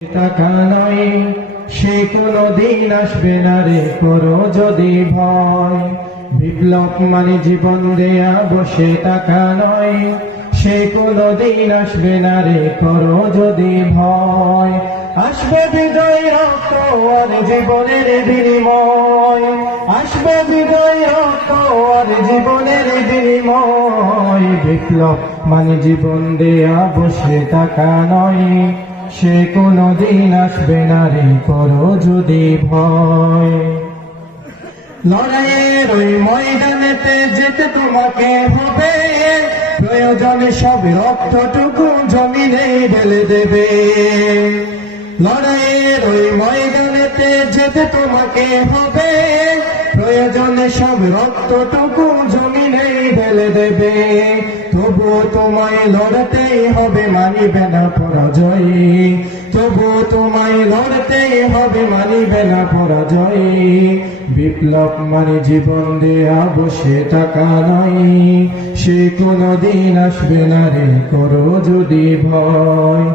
টাকা নয় সে কোনদিন আসবে না রে, করো যদি ভয়। বিপ্লব মানে জীবন দেয়া, বসে টাকা নয় সে কোনদিন আসবে না রে, করো যদি ভয়। আসবে বিজয় রক্ত আর জীবনের বিনিময়, আসবে বিজয় রক্ত আর জীবনের বিনিময়। বিপ্লব মানে জীবন দেয়া, বসে টাকা নয় সে কোনদিন আসবে না রে, করো যদি ভয়। লড়াইয়ের ওই ময়দানেতে যেতে তোমাকে হবে, প্রয়োজনে সব রক্তটুকু জমিনে ঢেলে দেবে। লড়াইয়ের ওই ময়দানেতে যেতে তোমাকে হবে, প্রয়োজনে সব রক্তটুকু জমিনে ঢেলে দেবে। তবু তোমায় লড়তেই হবে, মানিবে না পরাজয়। তবু তোমায় লড়তেই হবে, মানিবে না পরাজয়। বিপ্লব মানে জীবন দেয়া, বসে টাকা নয় সে কোনদিন আসবে না রে, করো যদি ভয়।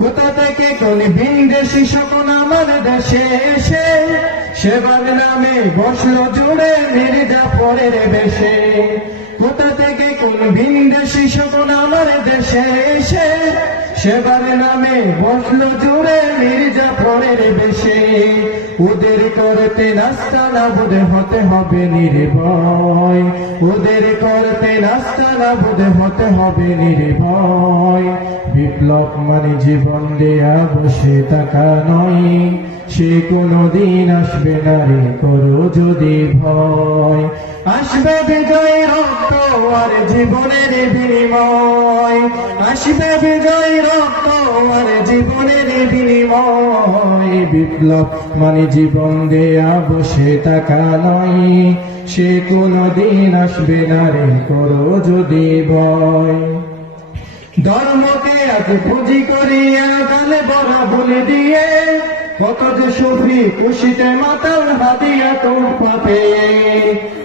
কোথা থেকে কোন ভিনদেশী সকল আমার দেশে এসে সেবার নামে বসলো জুড়ে মির্জাফরের বেশে। কোথা থেকে কোন ভিনদেশী সকল আমার দেশে এসে সেবার নামে বসলো জুড়ে মির্জাফরের বেশে। ওদের করতে নাস্তা নাবুদ হতে হবে নির্ভয়, ওদের করতে নাস্তা নাবুদ হতে হবে নির্ভয়। বিপ্লব মানে জীবন দেয়া, বসে টাকা নয় সে কোনদিন আসবে না রে, করো যদি ভয়। আসবে বিজয় রক্ত আর জীবনের বিনিময়, আসবে বিজয় রক্ত আর জীবনের বিনিময়। বিপ্লব মানে জীবন দেয়া, বসে টাকা নয় সে কোনদিন আসবে না রে, করো যদি ভয়। ধর্মকে আজ পুঁজি করিয়া গালে বড়া বলে দিয়ে, কত যে সুফি খুশিতে মাতাল হাদিয়া তোর পাপে।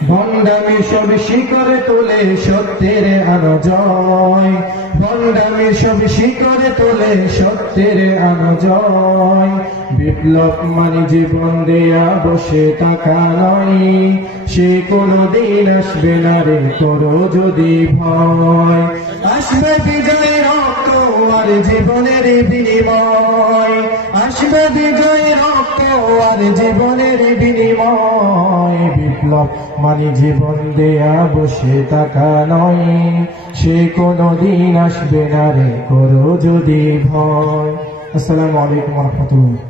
ভণ্ডামি সব শিকরে তোলে সত্যের আনো জয়, ভণ্ডামি সব শিকরে তোলে সত্যের আনো জয়। বিপ্লব মানে জীবন দেয়া, বসে টাকা নয় সে কোনদিন আসবে না রে, করো যদি ভয়। আসবে বিজয় রক্ত আর জীবনের বিনিময়, আসবে বিজয় রক্ত আর জীবনের বিনিময়। বিপ্লব মানে জীবন দেয়া, বসে টাকা নয় সে কোনদিন আসবে না রে, করো যদি ভয়। আসসালামু আলাইকুম ওয়া রাহমাতুল্লাহ।